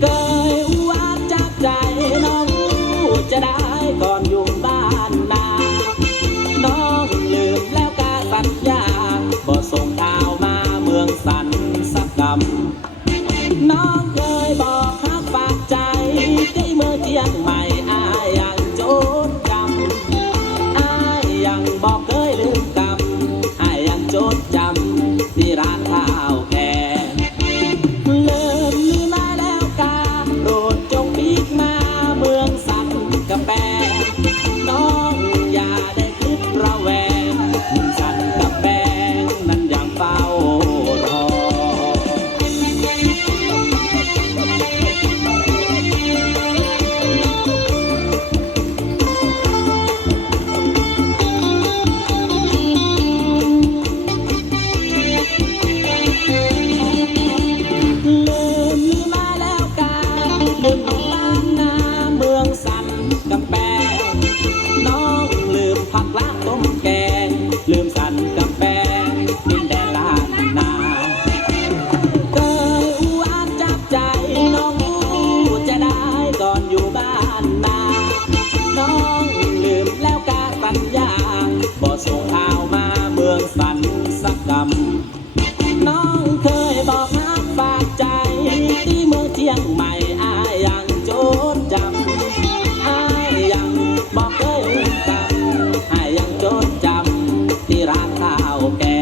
เกยอ้วจากใจน้องจะได้ก่อนอยู่บ้านนา น้องลืมแล้วกาสัญญาบ่ส่งดามาเมืองสันสักกำน้องเคยบอกฮักฝาใจเมื่อเจียงใหม่อายังจดจำอายังบอกเคยลืมกำอายังจดจำ ชียงใหม่อายังจดจำอายยังบอกเคยลืมกัอายยังจดจำที่ร้านข้าวแก่